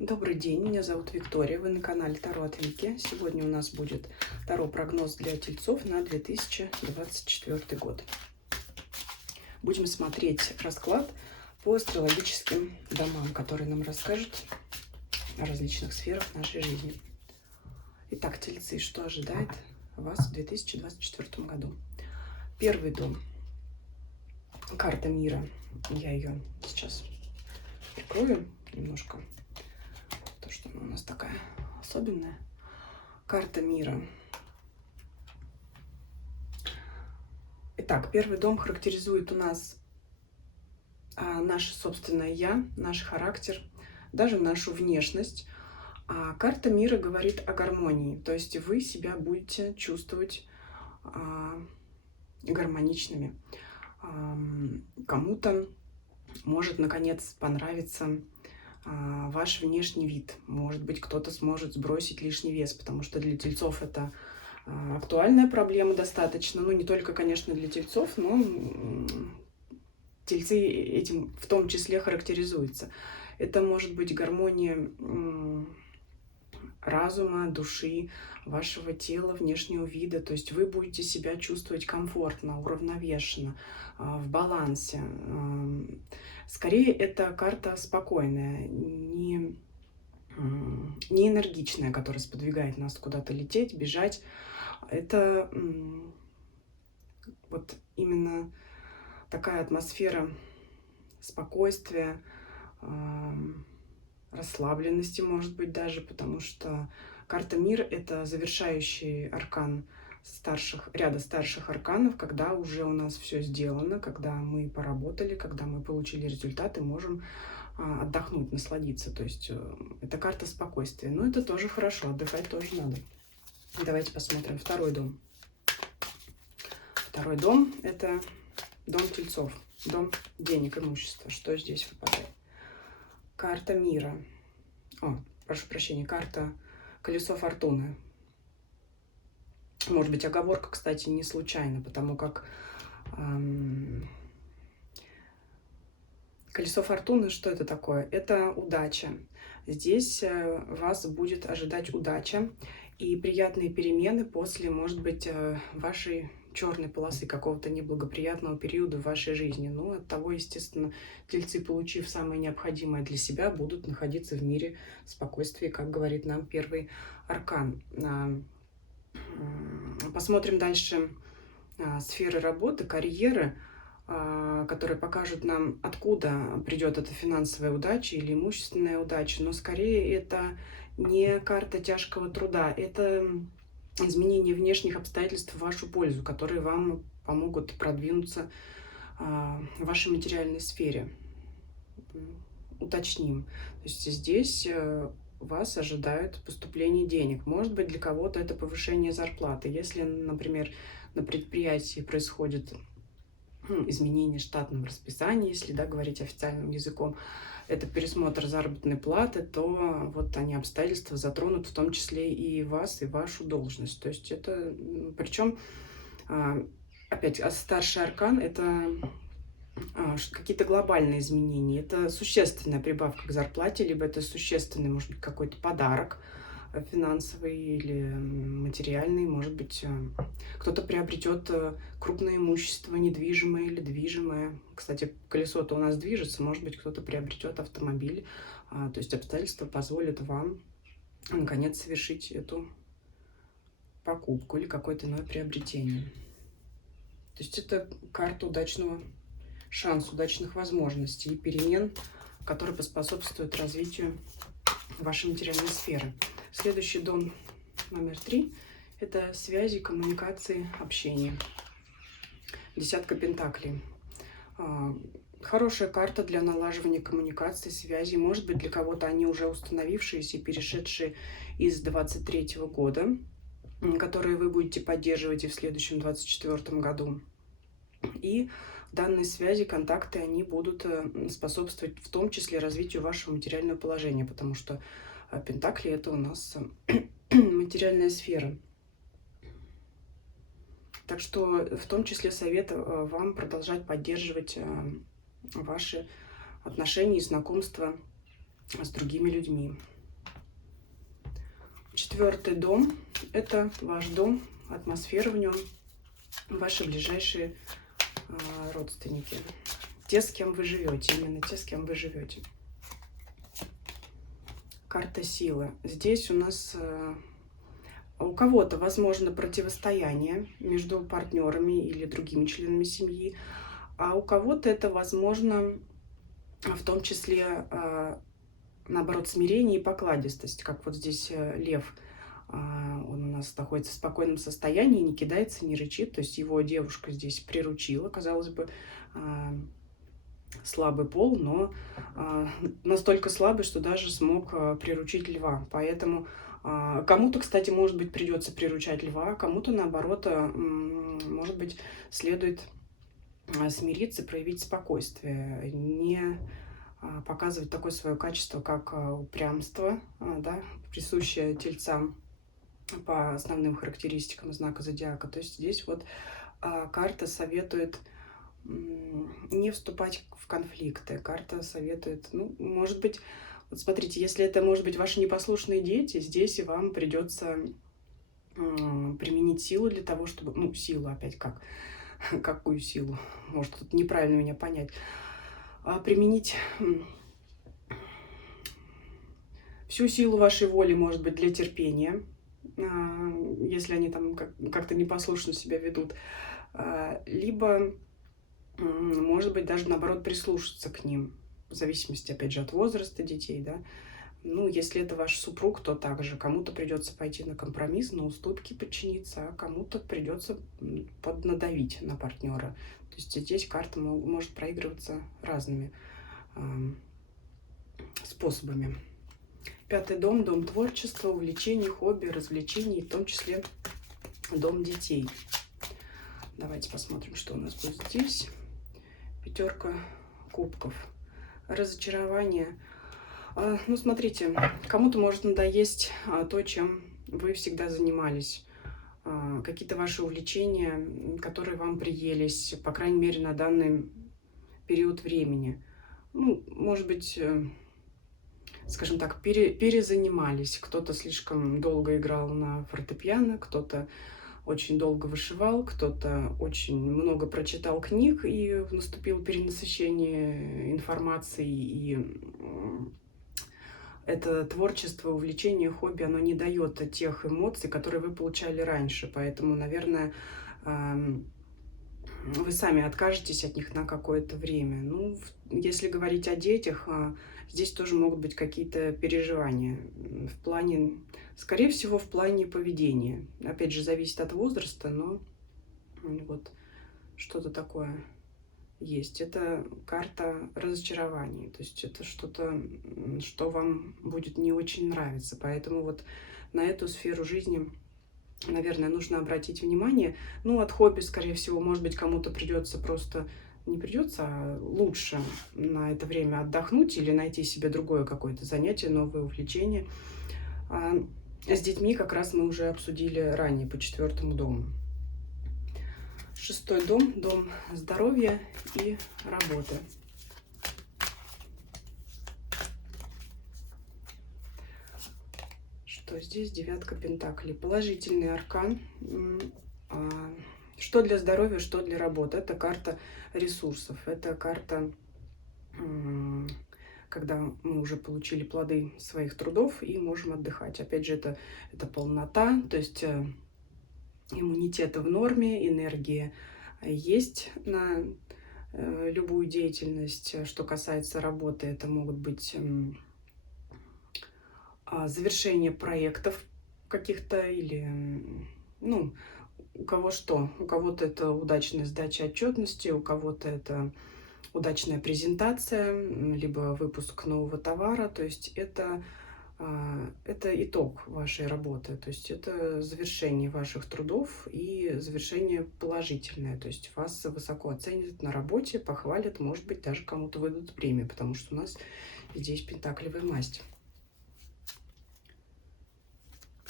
Добрый день, меня зовут Виктория, вы на канале Таро от Вики. Сегодня у нас будет Таро-прогноз для тельцов на 2024 год. Будем смотреть расклад по астрологическим домам, который нам расскажет о различных сферах нашей жизни. Итак, тельцы, что ожидает вас в 2024 году? Первый дом. Карта мира. Я ее сейчас прикрою немножко, потому что она у нас такая особенная. Карта мира. Итак, первый дом характеризует у нас наше собственное «я», наш характер, даже нашу внешность. А карта мира говорит о гармонии, то есть вы себя будете чувствовать гармоничными. Кому-то может, наконец, понравиться ваш внешний вид. Может быть, кто-то сможет сбросить лишний вес, потому что для тельцов это актуальная проблема достаточно. Ну, не только, конечно, для тельцов, но тельцы этим в том числе характеризуются. Это может быть гармония разума, души, вашего тела, внешнего вида. То есть вы будете себя чувствовать комфортно, уравновешенно, в балансе. Скорее, это карта спокойная, не энергичная, которая сподвигает нас куда-то лететь, бежать. Это вот именно такая атмосфера спокойствия, расслабленности, может быть, даже, потому что карта мир — это завершающий аркан ряда старших арканов, когда уже у нас все сделано, когда мы поработали, когда мы получили результаты, можем отдохнуть, насладиться. То есть это карта спокойствия. Но это тоже хорошо, отдыхать тоже надо. Давайте посмотрим второй дом. Второй дом — это дом тельцов, дом денег, имущества. Что здесь выпадает? Карта мира. Прошу прощения, карта колесо фортуны. Может быть, оговорка, кстати, не случайно, потому как колесо фортуны, что это такое? Это удача. Здесь вас будет ожидать удача и приятные перемены после, может быть, вашей черной полосы, какого-то неблагоприятного периода в вашей жизни. Ну, от того, естественно, тельцы, получив самое необходимое для себя, будут находиться в мире спокойствия, как говорит нам первый аркан. Посмотрим дальше сферы работы, карьеры, которые покажут нам, откуда придет эта финансовая удача или имущественная удача. Но скорее это не карта тяжкого труда, это изменение внешних обстоятельств в вашу пользу, которые вам помогут продвинуться в вашей материальной сфере. Уточним. То есть здесь вас ожидает поступление денег. Может быть, для кого-то это повышение зарплаты. Если, например, на предприятии происходит изменение штатного расписания, если говорить официальным языком, это пересмотр заработной платы, то вот они обстоятельства затронут в том числе и вас, и вашу должность. То есть это, причем, опять, старший аркан — это какие-то глобальные изменения. Это существенная прибавка к зарплате, либо это существенный, может быть, какой-то подарок финансовый или материальный. Может быть, кто-то приобретет крупное имущество, недвижимое или движимое. Кстати, колесо-то у нас движется, может быть, кто-то приобретет автомобиль. То есть обстоятельства позволят вам, наконец, совершить эту покупку или какое-то иное приобретение. То есть это карта удачного шанса, удачных возможностей и перемен, которые поспособствуют развитию вашей материальной сферы. Следующий дом, номер 3, это связи, коммуникации, общение. Десятка пентаклей. Хорошая карта для налаживания коммуникаций, связей. Может быть, для кого-то они уже установившиеся и перешедшие из 23 года, которые вы будете поддерживать и в следующем 24 году. И данные связи, контакты, они будут способствовать в том числе развитию вашего материального положения, потому что пентакли — это у нас материальная сфера. Так что в том числе совет вам продолжать поддерживать ваши отношения и знакомства с другими людьми. 4-й дом – это ваш дом, атмосфера в нем, ваши ближайшие родственники. Те, с кем вы живете, именно те, с кем вы живете. Карта силы. Здесь у нас у кого-то, возможно, противостояние между партнерами или другими членами семьи, а у кого-то это, возможно, в том числе, наоборот, смирение и покладистость, как вот здесь лев. Он у нас находится в спокойном состоянии, не кидается, не рычит. То есть его девушка здесь приручила, казалось бы, слабый пол, но настолько слабый, что даже смог приручить льва. Поэтому кому-то, кстати, может быть, придется приручать льва, кому-то, наоборот, может быть, следует смириться, проявить спокойствие, не показывать такое свое качество, как упрямство, да, присущее тельцам по основным характеристикам знака зодиака. То есть здесь вот карта советует не вступать в конфликты. Карта советует, ну, может быть, вот смотрите, если это, может быть, ваши непослушные дети, здесь и вам придется применить силу для того, чтобы, ну, силу опять как, какую силу, может, тут неправильно меня понять, применить всю силу вашей воли, может быть, для терпения, если они там как-то непослушно себя ведут, либо, может быть, даже наоборот прислушаться к ним, в зависимости, опять же, от возраста детей, да. Ну, если это ваш супруг, то также кому-то придется пойти на компромисс, на уступки подчиниться, а кому-то придется поднадавить на партнера. То есть здесь карта может проигрываться разными способами. 5-й дом, дом творчества, увлечений, хобби, развлечений, в том числе дом детей. Давайте посмотрим, что у нас будет здесь. 5 кубков. Разочарование. Ну, смотрите, кому-то может надоесть то, чем вы всегда занимались. Какие-то ваши увлечения, которые вам приелись, по крайней мере, на данный период времени. Ну, может быть, скажем так, перезанимались. Кто-то слишком долго играл на фортепиано, кто-то очень долго вышивал, кто-то очень много прочитал книг, и наступило перенасыщение информации, и это творчество, увлечение, хобби, оно не дает тех эмоций, которые вы получали раньше. Поэтому, наверное, вы сами откажетесь от них на какое-то время. Ну, если говорить о детях, здесь тоже могут быть какие-то переживания в плане, скорее всего, в плане поведения. Опять же, зависит от возраста, но вот что-то такое есть. Это карта разочарований. То есть это что-то, что вам будет не очень нравиться. Поэтому вот на эту сферу жизни, наверное, нужно обратить внимание. Ну, от хобби, скорее всего, может быть, кому-то придется просто, не придется, а лучше на это время отдохнуть или найти себе другое какое-то занятие, новое увлечение. А с детьми как раз мы уже обсудили ранее по 4-му дому. 6-й дом, дом здоровья и работы. Что здесь? 9 пентаклей. Положительный аркан. Что для здоровья, что для работы. Это карта ресурсов. Это карта, когда мы уже получили плоды своих трудов и можем отдыхать. Опять же, это полнота, то есть иммунитет в норме, энергия есть на любую деятельность. Что касается работы, это могут быть завершение проектов каких-то или, ну, у кого что. У кого-то это удачная сдача отчетности, у кого-то это удачная презентация, либо выпуск нового товара. То есть это итог вашей работы, то есть это завершение ваших трудов и завершение положительное. То есть вас высоко оценят на работе, похвалят, может быть, даже кому-то выдадут премию, потому что у нас здесь пентаклевая масть.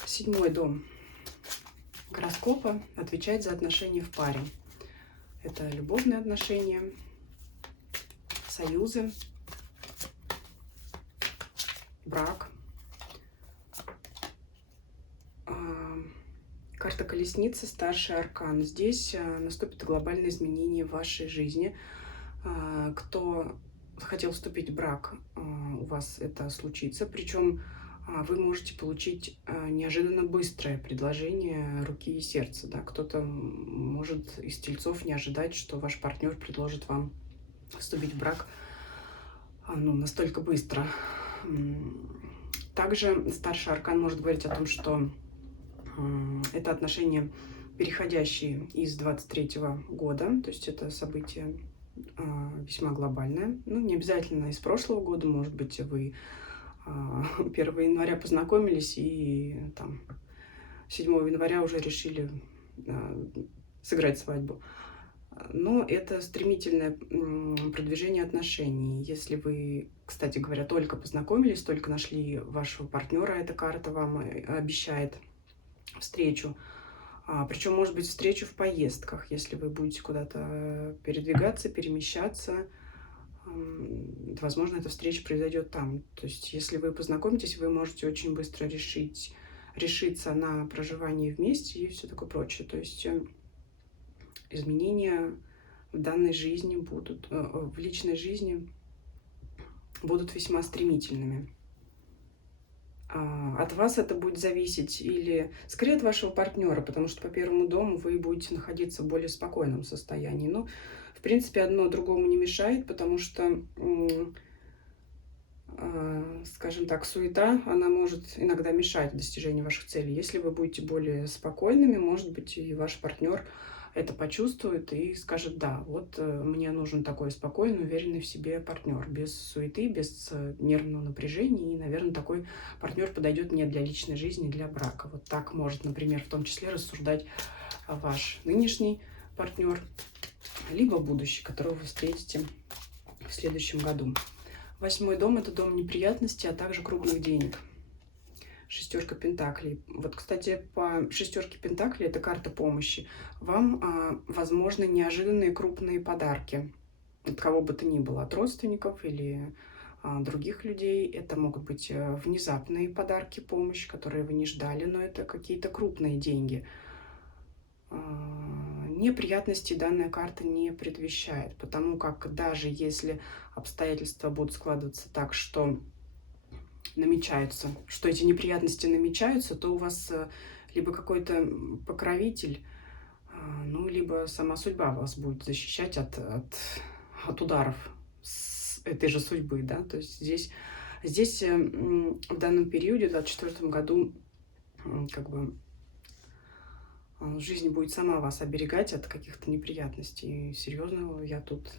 7-й дом гороскопа отвечает за отношения в паре. Это любовные отношения, союзы. брак. Карта колесницы, старший аркан. Здесь наступит глобальное изменение в вашей жизни. Кто хотел вступить в брак, у вас это случится. Причем вы можете получить неожиданно быстрое предложение руки и сердца. Да? Кто-то может из тельцов не ожидать, что ваш партнер предложит вам вступить в брак настолько быстро. Также старший аркан может говорить о том, что это отношения, переходящие из 23-го года, то есть это событие весьма глобальное. Ну, не обязательно из прошлого года, может быть, вы 1 января познакомились и там 7 января уже решили сыграть свадьбу. Но это стремительное продвижение отношений. Если вы, кстати говоря, только познакомились, только нашли вашего партнера, эта карта вам обещает встречу. Причем, может быть, встречу в поездках, если вы будете куда-то передвигаться, перемещаться. Возможно, эта встреча произойдет там. То есть, если вы познакомитесь, вы можете очень быстро решиться на проживание вместе и все такое прочее. То есть, изменения в данной жизни будут, в личной жизни будут весьма стремительными. От вас это будет зависеть или скорее от вашего партнера, потому что по первому дому вы будете находиться в более спокойном состоянии. Но, в принципе, одно другому не мешает, потому что, скажем так, суета, она может иногда мешать достижению ваших целей. Если вы будете более спокойными, может быть, и ваш партнер это почувствует и скажет: да, вот мне нужен такой спокойный, уверенный в себе партнер, без суеты, без нервного напряжения. И, наверное, такой партнер подойдет мне для личной жизни, для брака. Вот так может, например, в том числе рассуждать ваш нынешний партнер, либо будущий, которого вы встретите в следующем году. 8-й дом – это дом неприятностей, а также крупных денег. 6 пентаклей. Вот, кстати, по 6 пентаклей, это карта помощи, вам возможны неожиданные крупные подарки от кого бы то ни было, от родственников или других людей. Это могут быть внезапные подарки, помощь, которые вы не ждали, но это какие-то крупные деньги. Неприятности данная карта не предвещает, потому как даже если обстоятельства будут складываться так, что эти неприятности намечаются, то у вас либо какой-то покровитель, либо сама судьба вас будет защищать от ударов с этой же судьбы, да, то есть здесь в данном периоде, в 2024 году, как бы жизнь будет сама вас оберегать от каких-то неприятностей. И серьезно, я тут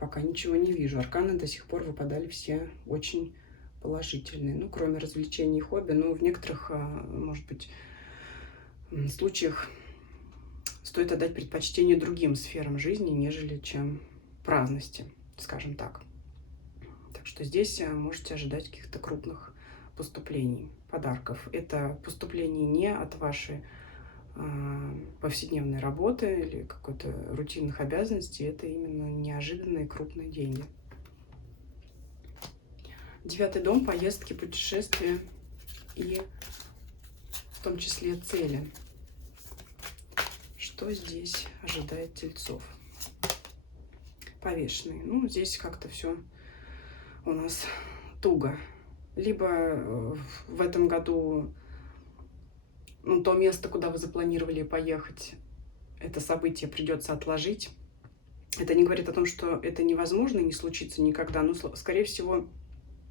пока ничего не вижу. Арканы до сих пор выпадали все очень положительные, ну, кроме развлечений и хобби, но в некоторых, может быть, случаях стоит отдать предпочтение другим сферам жизни, нежели чем праздности, скажем так. Так что здесь можете ожидать каких-то крупных поступлений, подарков. Это поступление не от вашей повседневной работы или какой-то рутинных обязанностей, это именно неожиданные крупные деньги. 9-й дом, поездки, путешествия и в том числе цели. Что здесь ожидает тельцов? Повешенные. Ну, здесь как-то все у нас туго. Либо в этом году то место, куда вы запланировали поехать, это событие придется отложить. Это не говорит о том, что это невозможно и не случится никогда. Но, скорее всего,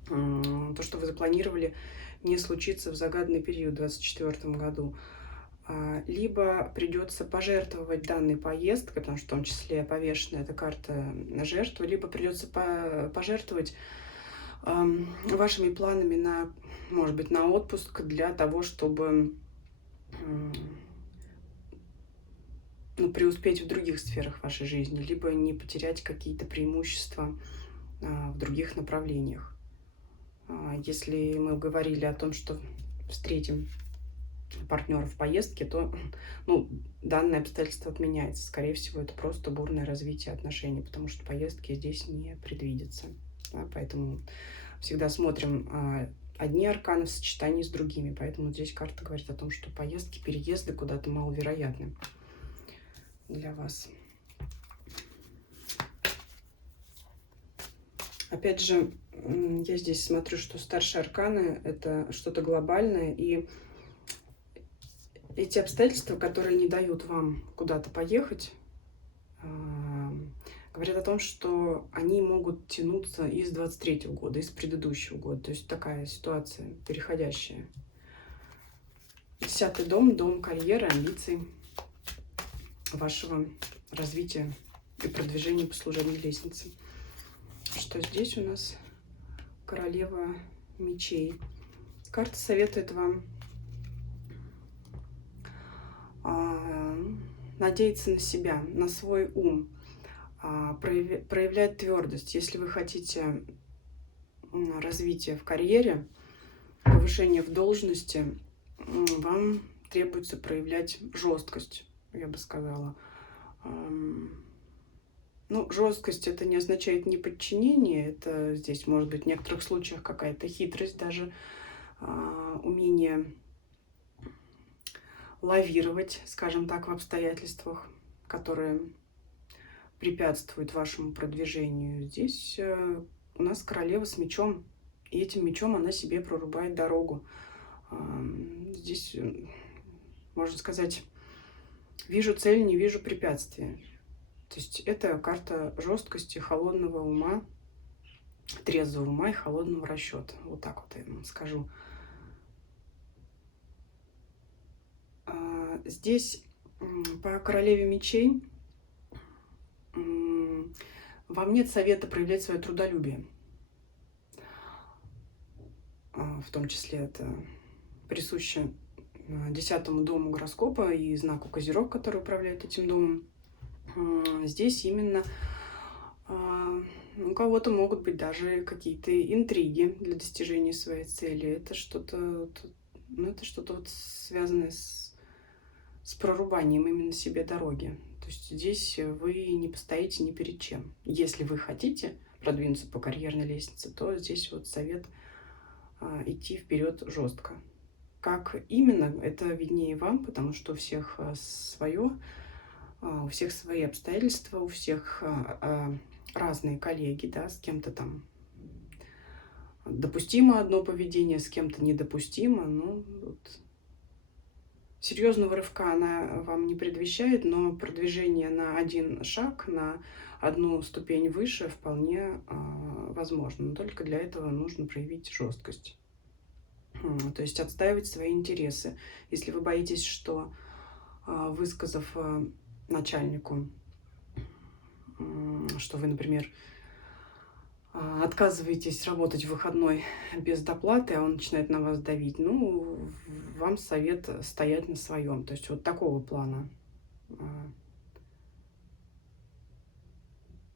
то, что вы запланировали, не случится в загаданный период в 2024 году. Либо придется пожертвовать данной поездкой, потому что в том числе повешенная это карта жертвы, либо придется пожертвовать вашими планами может быть, на отпуск для того, чтобы преуспеть в других сферах вашей жизни, либо не потерять какие-то преимущества в других направлениях. Если мы говорили о том, что встретим партнера в поездке, то данное обстоятельство отменяется. Скорее всего, это просто бурное развитие отношений, потому что поездки здесь не предвидится. Да, поэтому всегда смотрим одни арканы в сочетании с другими. Поэтому здесь карта говорит о том, что поездки, переезды куда-то маловероятны для вас. Опять же, я здесь смотрю, что старшие арканы — это что-то глобальное, и эти обстоятельства, которые не дают вам куда-то поехать, говорят о том, что они могут тянуться из 23-го года, из предыдущего года. То есть такая ситуация переходящая. 10-й дом, дом карьеры, амбиций, вашего развития и продвижения по служебной лестнице. Что здесь у нас? Королева мечей. Карта советует вам надеяться на себя, на свой ум, проявлять твердость. Если вы хотите развития в карьере, повышения в должности, вам требуется проявлять жесткость, я бы сказала. Ну, жесткость — это не означает неподчинение, это здесь может быть в некоторых случаях какая-то хитрость, даже умение лавировать, скажем так, в обстоятельствах, которые препятствуют вашему продвижению. Здесь у нас королева с мечом, и этим мечом она себе прорубает дорогу. Здесь, можно сказать, вижу цель, не вижу препятствия. То есть это карта жесткости, холодного ума, трезвого ума и холодного расчета. Вот так вот я вам скажу. Здесь по королеве мечей вам нет совета проявлять свое трудолюбие. В том числе это присуще 10-му дому гороскопа и знаку Козерог, который управляет этим домом. Здесь именно у кого-то могут быть даже какие-то интриги для достижения своей цели. Это что-то, ну, это что-то вот связанное с прорубанием именно себе дороги. То есть здесь вы не постоите ни перед чем. Если вы хотите продвинуться по карьерной лестнице, то здесь вот совет идти вперед жестко. Как именно, это виднее вам, потому что у всех свое, у всех свои обстоятельства, у всех разные коллеги, да, с кем-то там допустимо одно поведение, с кем-то недопустимо. Ну, вот. Серьезного рывка она вам не предвещает, но продвижение на один шаг, на одну ступень выше вполне возможно. Но только для этого нужно проявить жесткость. То есть отстаивать свои интересы. Если вы боитесь, что, высказав начальнику, что вы, например, отказываетесь работать в выходной без доплаты, а он начинает на вас давить, ну, вам совет стоять на своем. То есть вот такого плана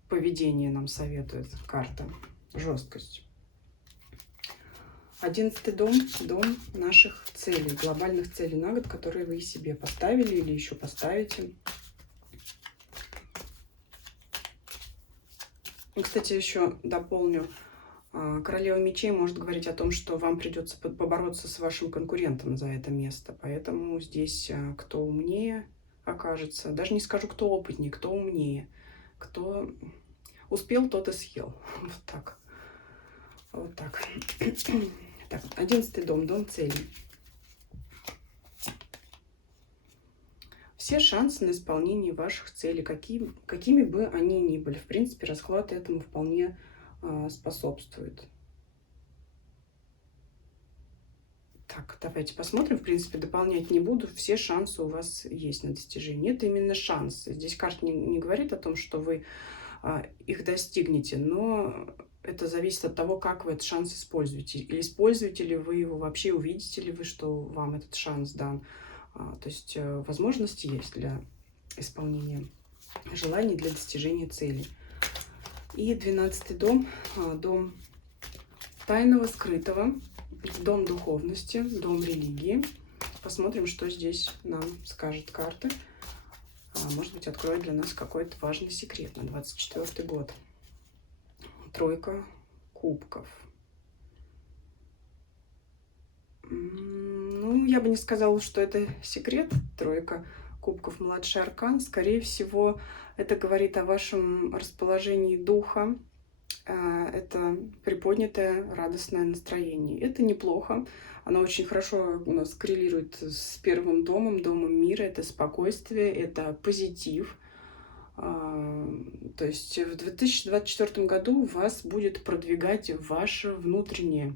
поведение нам советует карта. Жесткость. 11-й дом, дом наших целей, глобальных целей на год, которые вы себе поставили или еще поставите. И, кстати, еще дополню. Королева мечей может говорить о том, что вам придется побороться с вашим конкурентом за это место. Поэтому здесь кто умнее окажется. Даже не скажу, кто опытнее, кто умнее. Кто успел, тот и съел. Вот так. Вот так. Так, 11-й дом, дом целей. Все шансы на исполнение ваших целей, какими бы они ни были. В принципе, расклад этому вполне способствует. Так, давайте посмотрим. В принципе, дополнять не буду. Все шансы у вас есть на достижение. Это именно шансы. Здесь карта не говорит о том, что вы их достигнете, но это зависит от того, как вы этот шанс используете. Или используете ли вы его вообще, увидите ли вы, что вам этот шанс дан. То есть возможности есть для исполнения желаний, для достижения целей. И 12-й дом, дом тайного, скрытого, дом духовности, дом религии. Посмотрим, что здесь нам скажет карта. Может быть, откроет для нас какой-то важный секрет на 24-й год. Тройка кубков. Ну, я бы не сказала, что это секрет, тройка кубков, младший аркан. Скорее всего, это говорит о вашем расположении духа. Это приподнятое, радостное настроение. Это неплохо. Оно очень хорошо у нас коррелирует с первым домом, домом мира. Это спокойствие, это позитив. То есть в 2024 году вас будет продвигать ваше внутреннее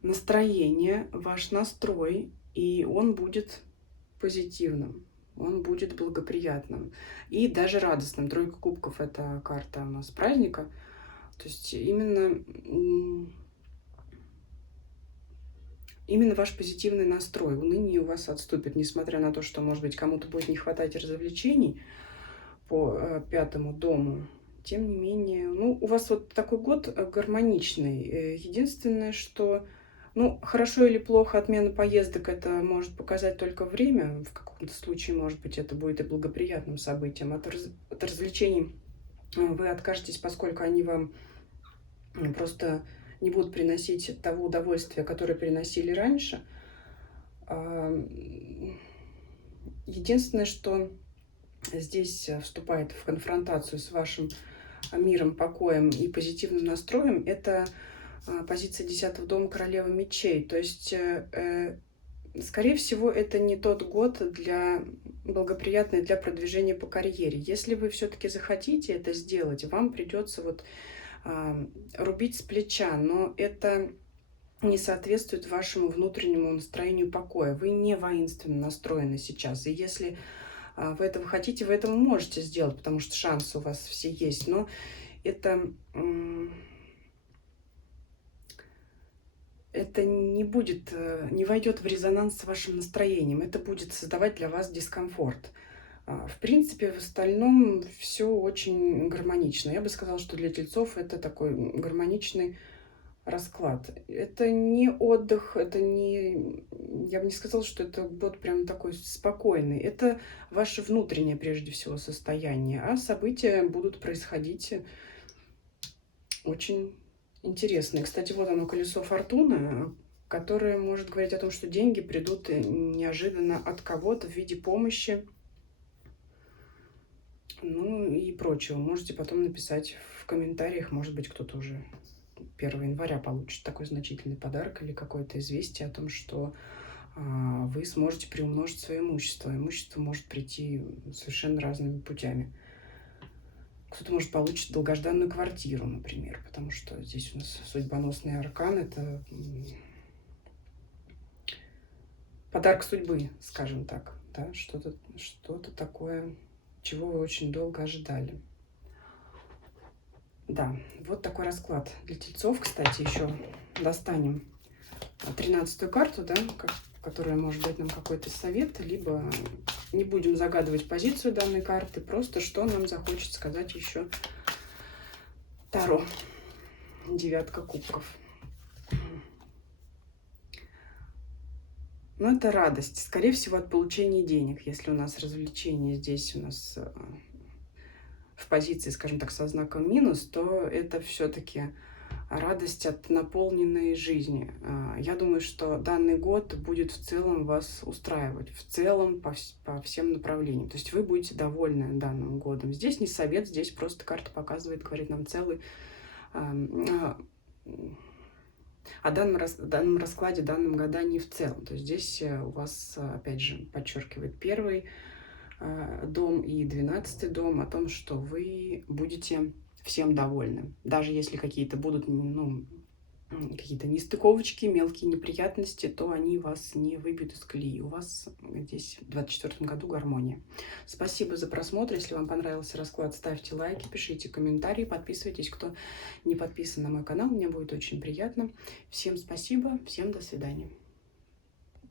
настроение, ваш настрой, и он будет позитивным, он будет благоприятным и даже радостным. Тройка кубков — это карта у нас праздника. То есть именно ваш позитивный настрой, уныние у вас отступит, несмотря на то, что, может быть, кому-то будет не хватать развлечений по пятому дому. Тем не менее, ну, у вас вот такой год гармоничный. Единственное, что, ну, хорошо или плохо отмена поездок, это может показать только время. В каком-то случае, может быть, это будет и благоприятным событием. От развлечений вы откажетесь, поскольку они вам просто не будут приносить того удовольствия, которое приносили раньше. Единственное, что здесь вступает в конфронтацию с вашим миром, покоем и позитивным настроем, это позиция 10-го дома королевы мечей. То есть, скорее всего, это не тот год благоприятный для продвижения по карьере. Если вы все-таки захотите это сделать, вам придется вот рубить с плеча, но это не соответствует вашему внутреннему настроению покоя. Вы не воинственно настроены сейчас. И если вы этого хотите, вы это можете сделать, потому что шансы у вас все есть. Но это не войдет в резонанс с вашим настроением. Это будет создавать для вас дискомфорт. В принципе, в остальном все очень гармонично. Я бы сказала, что для тельцов это такой гармоничный расклад. Это не отдых, это не... Я бы не сказала, что это год прям такой спокойный. Это ваше внутреннее, прежде всего, состояние. А события будут происходить очень интересные. Кстати, вот оно, колесо фортуны, которое может говорить о том, что деньги придут неожиданно от кого-то в виде помощи. Ну и прочего. Можете потом написать в комментариях, может быть, кто-то уже 1 января получит такой значительный подарок или какое-то известие о том, что вы сможете приумножить свое имущество. Имущество может прийти совершенно разными путями. Кто-то, может, получить долгожданную квартиру, например, потому что здесь у нас судьбоносный аркан. Это подарок судьбы, скажем так. Да? Что-то такое, чего вы очень долго ожидали. Да, вот такой расклад для тельцов. Кстати, еще достанем 13-ю карту, да, которая может дать нам какой-то совет, либо не будем загадывать позицию данной карты, просто что нам захочет сказать еще Таро. 9-ка кубков. Но это радость, скорее всего, от получения денег. Если у нас развлечение здесь у нас в позиции, скажем так, со знаком минус, то это все-таки радость от наполненной жизни. Я думаю, что данный год будет в целом вас устраивать, в целом по всем направлениям. То есть вы будете довольны данным годом. Здесь не совет, здесь просто карта показывает, говорит нам целый о данном раскладе, данном гадании в целом. То есть здесь у вас, опять же, подчеркивает первый дом и 12-й дом о том, что вы будете всем довольны. Даже если какие-то будут, ну, какие-то нестыковочки, мелкие неприятности, то они вас не выбьют из колеи. У вас здесь в 2024 году гармония. Спасибо за просмотр. Если вам понравился расклад, ставьте лайки, пишите комментарии, подписывайтесь, кто не подписан на мой канал. Мне будет очень приятно. Всем спасибо, всем до свидания.